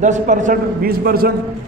10%, 20%,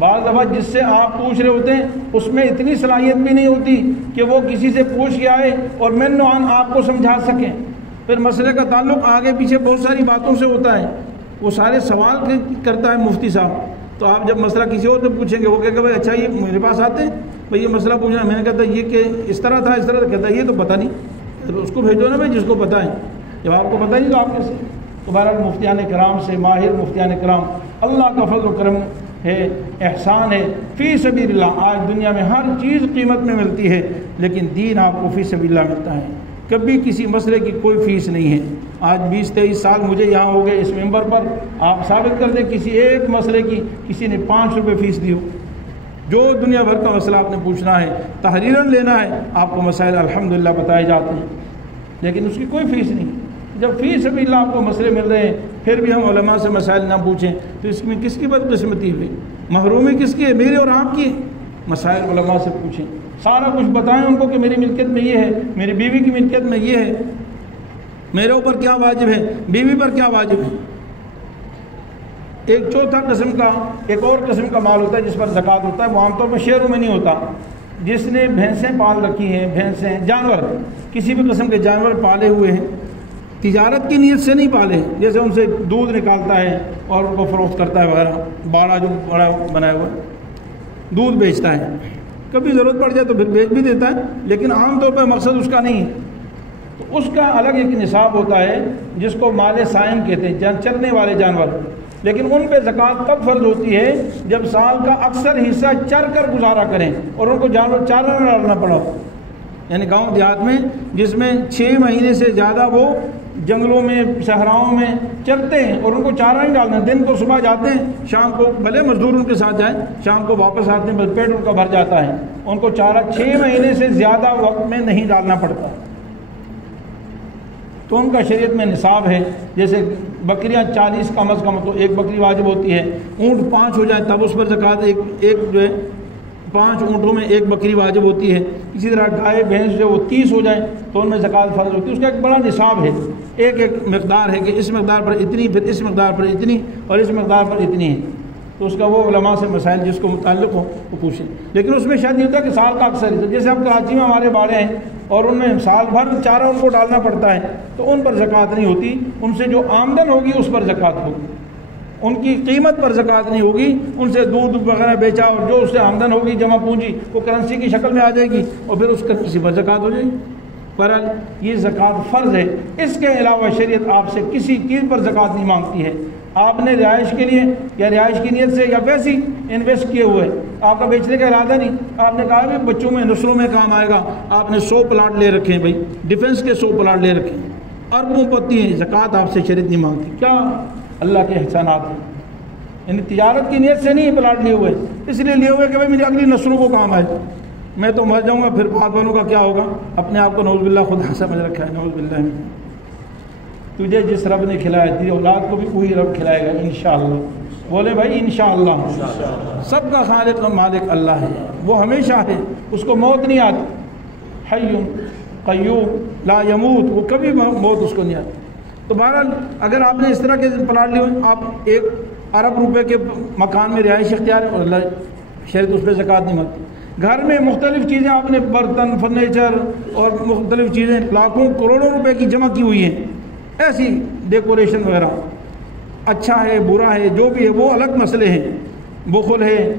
بعض دفعہ جس سے آپ پوچھ رہے ہوتے ہیں اس میں اتنی صلاحیت بھی نہیں ہوتی کہ وہ کسی سے پوچھ کے آئے اور من نوعان آپ کو سمجھا سکیں. پھر مسئلے کا تعلق آگے پیچھے بہت ساری باتوں سے ہوتا ہے, وہ سارے سوال کرتا ہے مفتی صاحب. تو آپ جب مسئلہ کسی اور سے پوچھیں گے وہ کہے گا بھائی اچھا یہ میرے پاس آتے ہیں بھائی یہ مسئلہ پوچھنا, میں نے کہتا یہ کہ اس طرح تھا اس طرح, کہتا ہے یہ تو پتہ نہیں, اس کو بھیجو نا بھائی جس کو پتہ ہے. جب آپ کو پتہ نہیں تو آپ کیسے. تو بہرحال مفتیان کرام سے, ماہر مفتیان کرام, اللہ کا فضل و کرم ہے, احسان ہے. فی سبیل اللہ آج دنیا میں ہر چیز قیمت میں ملتی ہے, لیکن دین آپ کو فی سبیل اللہ ملتا ہے. کبھی کسی مسئلے کی کوئی فیس نہیں ہے. آج 20-23 سال مجھے یہاں ہو گئے اس ممبر پر, آپ ثابت کر دیں کسی ایک مسئلے کی کسی نے 5 روپے فیس دی ہو. جو دنیا بھر کا مسئلہ آپ نے پوچھنا ہے, تحریراً لینا ہے, آپ کو مسائل الحمدللہ بتائے جاتے ہیں, لیکن اس کی کوئی فیس نہیں. جب فی سبیل اللہ آپ کو مسئلے مل رہے ہیں پھر بھی ہم علماء سے مسائل نہ پوچھیں تو اس میں کس کی بدقسمتی ہوئی, محرومی کس کی ہے, میرے اور آپ کی. مسائل علماء سے پوچھیں, سارا کچھ بتائیں ان کو کہ میری ملکیت میں یہ ہے, میری بیوی کی ملکیت میں یہ ہے, میرے اوپر کیا واجب ہے, بیوی پر کیا واجب ہے. ایک چوتھا قسم کا, ایک اور قسم کا مال ہوتا ہے جس پر زکوٰۃ ہوتا ہے. وہ عام طور پر شہروں میں نہیں ہوتا. جس نے بھینسیں پال رکھی ہیں, بھینسیں, جانور, کسی بھی قسم کے جانور پالے ہوئے ہیں, تجارت کی نیت سے نہیں پالے, جیسے ان سے دودھ نکالتا ہے اور ان کو فروخت کرتا ہے وغیرہ, باڑا جو بڑا بنایا ہوا دودھ بیچتا ہے, کبھی ضرورت پڑ جائے تو پھر بیچ بھی دیتا ہے, لیکن عام طور پہ مقصد اس کا نہیں ہے. تو اس کا الگ ایک نصاب ہوتا ہے جس کو مال سائم کہتے ہیں, چرنے والے جانور. لیکن ان پہ زکوٰۃ تب فرض ہوتی ہے جب سال کا اکثر حصہ چر کر گزارا کریں اور ان کو جانور چارہ نہ ڈالنا پڑا. یعنی گاؤں دیہات میں جس میں 6 مہینے سے زیادہ وہ جنگلوں میں, صحراؤں میں چرتے ہیں اور ان کو چارہ نہیں ڈالنا. دن کو صبح جاتے ہیں, شام کو بھلے مزدور ان کے ساتھ جائیں, شام کو واپس آتے ہیں, بس پیٹ ان کا بھر جاتا ہے. ان کو چارہ 6 مہینے سے زیادہ وقت میں نہیں ڈالنا پڑتا. تو ان کا شریعت میں نصاب ہے. جیسے بکریاں 40 کم از کم تو ایک بکری واجب ہوتی ہے. اونٹ 5 ہو جائیں تب اس پر زکوٰۃ ایک جو ہے 5 اونٹوں میں ایک بکری واجب ہوتی ہے. اسی طرح گائے بھینس جو وہ 30 ہو جائیں تو ان میں زکوٰۃ فرض ہوتی ہے. اس کا ایک بڑا نصاب ہے, ایک مقدار ہے کہ اس مقدار پر اتنی, پھر اس مقدار پر اتنی, اور اس مقدار پر اتنی ہے. تو اس کا وہ علماء سے مسائل جس کو متعلق ہو وہ پوچھیں. لیکن اس میں شاید یہ ہوتا ہے کہ سال کا اکثر حصہ, جیسے اب کراچی میں ہمارے باڑے ہیں اور ان میں سال بھر چارہ ان کو ڈالنا پڑتا ہے, تو ان پر زکوٰۃ نہیں ہوتی. ان سے جو آمدن ہوگی اس پر زکوٰۃ ہوگی, ان کی قیمت پر زکوٰۃ نہیں ہوگی. ان سے دودھ وغیرہ بیچا اور جو اس سے آمدن ہوگی جمع پونجی وہ کرنسی کی شکل میں آ جائے گی اور پھر اس کرنسی پر زکوٰۃ ہو جائے گی. بہرحال یہ زکوٰۃ فرض ہے. اس کے علاوہ شریعت آپ سے کسی چیز پر زکوٰۃ نہیں مانگتی ہے. آپ نے رہائش کے لیے یا رہائش کی نیت سے یا ویسی انویسٹ کیے ہوئے, آپ کا بیچنے کا ارادہ نہیں, آپ نے کہا کہ بچوں میں نسلوں میں کام آئے گا, آپ نے 100 پلاٹ لے رکھے ہیں, بھائی ڈیفنس کے 100 پلاٹ لے رکھے ہیں, اربوں پتی ہیں, زکوٰۃ آپ سے شریعت نہیں مانگتی. کیا اللہ کے احسانات ہیں. یعنی تجارت کی نیت سے نہیں پلاٹ لیے ہوئے, اس لیے لیے ہوئے کہ بھائی میری اگلی نسلوں کو کام آئے. میں تو مر جاؤں گا پھر بعد والوں کا کیا ہوگا. اپنے آپ کو نعوذ باللہ خدا سمجھ رکھا ہے, نعوذ باللہ. تجھے جس رب نے کھلایا تیری اولاد کو بھی وہی رب کھلائے گا انشاءاللہ. بولے بھائی انشاءاللہ. سب کا خالق و مالک اللہ ہے, وہ ہمیشہ ہے, اس کو موت نہیں آتی. حی قیوم لا یموت, وہ کبھی موت اس کو نہیں آتی. تو بہرحال اگر آپ نے اس طرح کے پلاٹ لیے ہوئے, آپ 1 ارب روپے کے مکان میں رہائش اختیار ہے اور اللہ شریعت اس پہ زکوٰۃ نہیں مانگتی. گھر میں مختلف چیزیں آپ نے, برتن, فرنیچر اور مختلف چیزیں لاکھوں کروڑوں روپے کی جمع کی ہوئی ہیں, ایسی ڈیکوریشن وغیرہ, اچھا ہے برا ہے جو بھی ہے وہ الگ مسئلے ہیں. بخل ہے,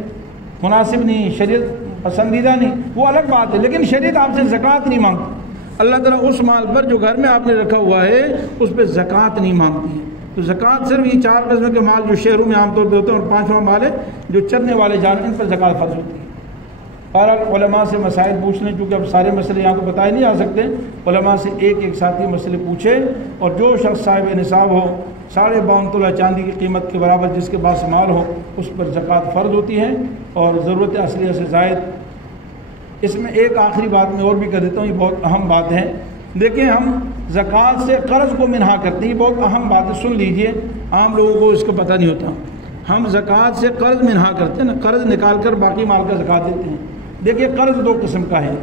مناسب نہیں, شریعت پسندیدہ نہیں, وہ الگ بات ہے. لیکن شریعت آپ سے زکوٰۃ نہیں مانگتی. اللہ تعالیٰ اس مال پر جو گھر میں آپ نے رکھا ہوا ہے اس پہ زکوٰۃ نہیں مانگتی ہے. تو زکوٰۃ صرف یہ 4 قسم کے مال جو شہروں میں عام طور پہ ہوتے ہیں, اور 5واں مال ہے جو چرنے والے جانور, ان پر زکوٰۃ فرض ہوتی ہے. بہرحال علماء سے مسائل پوچھ لیں, چونکہ اب سارے مسئلے یہاں کو بتائے نہیں جا سکتے. علماء سے ایک ساتھی مسئلے پوچھے, اور جو شخص صاحب نصاب ہو 52.5 تولہ چاندی کی قیمت کے برابر جس کے پاس مال ہو اس پر زکوٰۃ فرض ہوتی ہے, اور ضرورت اصلیہ سے زائد. اس میں ایک آخری بات میں اور بھی کر دیتا ہوں, یہ بہت اہم بات ہے. دیکھیں ہم زکوٰۃ سے قرض کو منہا کرتے ہیں, یہ بہت اہم بات ہے, سن لیجئے, عام لوگوں کو اس کا پتہ نہیں ہوتا. ہم زکوٰۃ سے قرض منہا کرتے ہیں نا, قرض نکال کر باقی مال کا زکوٰۃ دیتے ہیں. دیکھیے قرض 2 قسم کا ہے,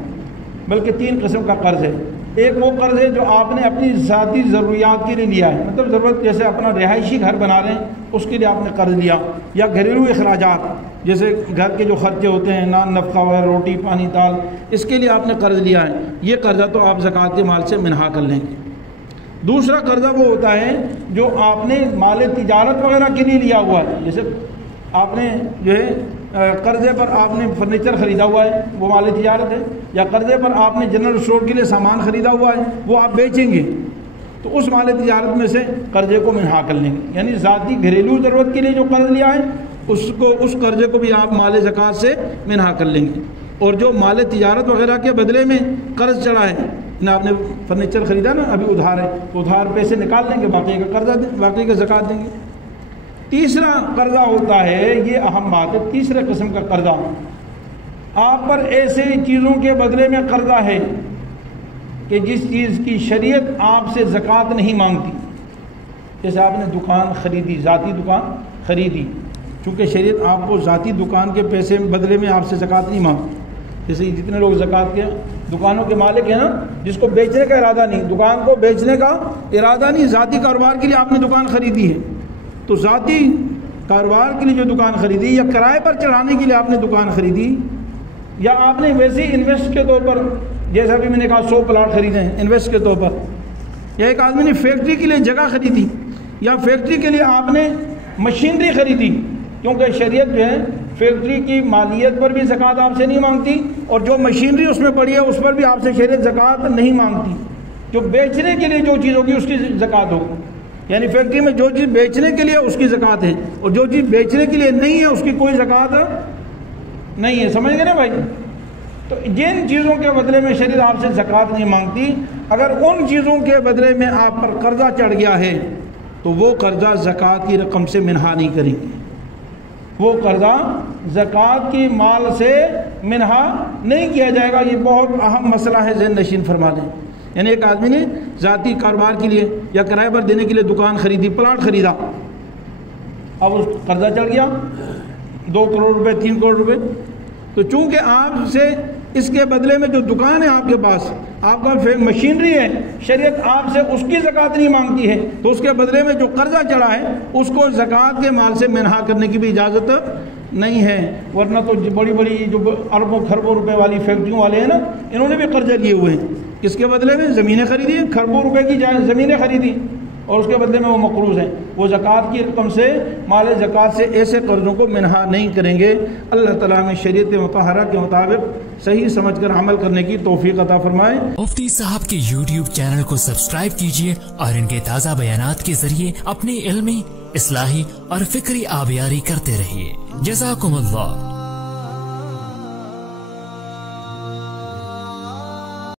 بلکہ 3 قسم کا قرض ہے. ایک وہ قرض ہے جو آپ نے اپنی ذاتی ضروریات کے لیے لیا ہے, مطلب ضرورت, جیسے اپنا رہائشی گھر بنا رہے ہیں اس کے لیے آپ نے قرض لیا, یا گھریلو اخراجات جیسے گھر کے جو خرچے ہوتے ہیں، نان نفقہ وغیرہ، روٹی پانی دال، اس کے لیے آپ نے قرض لیا ہے، یہ قرضہ تو آپ زکوٰۃ کے مال سے منہا کر لیں گے۔ دوسرا قرضہ وہ ہوتا ہے جو آپ نے مال تجارت وغیرہ کے لیے لیا ہوا ہے، جیسے آپ نے جو ہے قرضے پر آپ نے فرنیچر خریدا ہوا ہے، وہ مال تجارت ہے، یا قرضے پر آپ نے جنرل اسٹور کے لیے سامان خریدا ہوا ہے، وہ آپ بیچیں گے، تو اس مال تجارت میں سے قرضے کو منہا کر لیں گے۔ یعنی ذاتی گھریلو ضرورت کے لیے جو قرض لیا ہے اس قرضے کو بھی آپ مال زکوٰۃ سے منہا کر لیں گے۔ اور جو مال تجارت وغیرہ کے بدلے میں قرض چڑھا ہے، آپ نے فرنیچر خریدا نا، ابھی ادھار ہے، تو ادھار پیسے نکال لیں گے، باقی کا قرضہ باقی کا زکوٰۃ دیں گے۔ تیسرا قرضہ ہوتا ہے، یہ اہم بات ہے، تیسرے قسم کا قرضہ آپ پر ایسے چیزوں کے بدلے میں قرضہ ہے کہ جس چیز کی شریعت آپ سے زکوٰۃ نہیں مانگتی۔ جیسے آپ نے دکان خریدی، ذاتی دکان خریدی، چونکہ شریعت آپ کو ذاتی دکان کے پیسے بدلے میں آپ سے زکوٰۃ نہیں مانگتی۔ جیسے جتنے لوگ زکوٰۃ کے دکانوں کے مالک ہیں نا، جس کو بیچنے کا ارادہ نہیں، دکان کو بیچنے کا ارادہ نہیں، ذاتی کاروبار کے لیے آپ نے دکان خریدی ہے، تو ذاتی کاروبار کے لیے جو دکان خریدی، یا کرائے پر چڑھانے کے لیے آپ نے دکان خریدی، یا آپ نے ویسے ہی انویسٹ کے طور پر، جیسا بھی میں نے کہا 100 پلاٹ خریدے ہیں انویسٹ کے طور پر، یا ایک آدمی نے فیکٹری کے لیے جگہ خریدی، یا فیکٹری کے لیے آپ نے مشینری خریدی، کیونکہ شریعت جو ہے فیکٹری کی مالیت پر بھی زکوٰۃ آپ سے نہیں مانگتی، اور جو مشینری اس میں پڑی ہے اس پر بھی آپ سے شریعت زکوٰۃ نہیں مانگتی۔ جو بیچنے کے لیے جو چیز ہوگی اس کی زکوٰۃ ہوگی، یعنی فیکٹری میں جو چیز بیچنے کے لیے اس کی زکوٰۃ ہے، اور جو چیز بیچنے کے لیے نہیں ہے اس کی کوئی زکوٰۃ نہیں ہے۔ سمجھ گئے نا بھائی؟ تو جن چیزوں کے بدلے میں شریعت آپ سے زکوٰۃ نہیں مانگتی، اگر ان چیزوں کے بدلے میں آپ پر قرضہ چڑھ گیا ہے تو وہ قرضہ زکوٰۃ کی رقم سے منہا نہیں کریں گے، وہ قرضہ زکوٰۃ کی مال سے منہا نہیں کیا جائے گا۔ یہ بہت اہم مسئلہ ہے، ذہن نشین فرما لیں۔ یعنی ایک آدمی نے ذاتی کاروبار کے لیے یا کرائے پر دینے کے لیے دکان خریدی، پلاٹ خریدا، اب اس قرضہ چڑھ گیا 2 کروڑ روپے 3 کروڑ روپے، تو چونکہ آپ سے اس کے بدلے میں جو دکان ہے آپ کے پاس، آپ کا مشینری ہے، شریعت آپ سے اس کی زکوٰۃ نہیں مانگتی ہے، تو اس کے بدلے میں جو قرضہ چڑھا ہے اس کو زکوٰۃ کے مال سے منہا کرنے کی بھی اجازت نہیں ہے۔ ورنہ تو بڑی بڑی جو اربوں کھربوں روپے والی فیکٹریوں والے ہیں نا، انہوں نے بھی قرضے لیے ہوئے ہیں، کس کے بدلے میں؟ زمینیں خریدی ہیں، کھربوں روپے کی زمینیں خریدی، اور اس کے بدلے میں وہ مقروض ہیں، وہ زکوٰۃ کی رقم سے، مال زکوٰۃ سے ایسے قرضوں کو منہا نہیں کریں گے۔ اللہ تعالیٰ میں شریعت مطہرہ کے مطابق صحیح سمجھ کر عمل کرنے کی توفیق عطا فرمائے۔ مفتی صاحب کے YouTube چینل کو سبسکرائب کیجئے اور ان کے تازہ بیانات کے ذریعے اپنی علمی، اصلاحی اور فکری آبیاری کرتے رہیے۔ جزاکم اللہ۔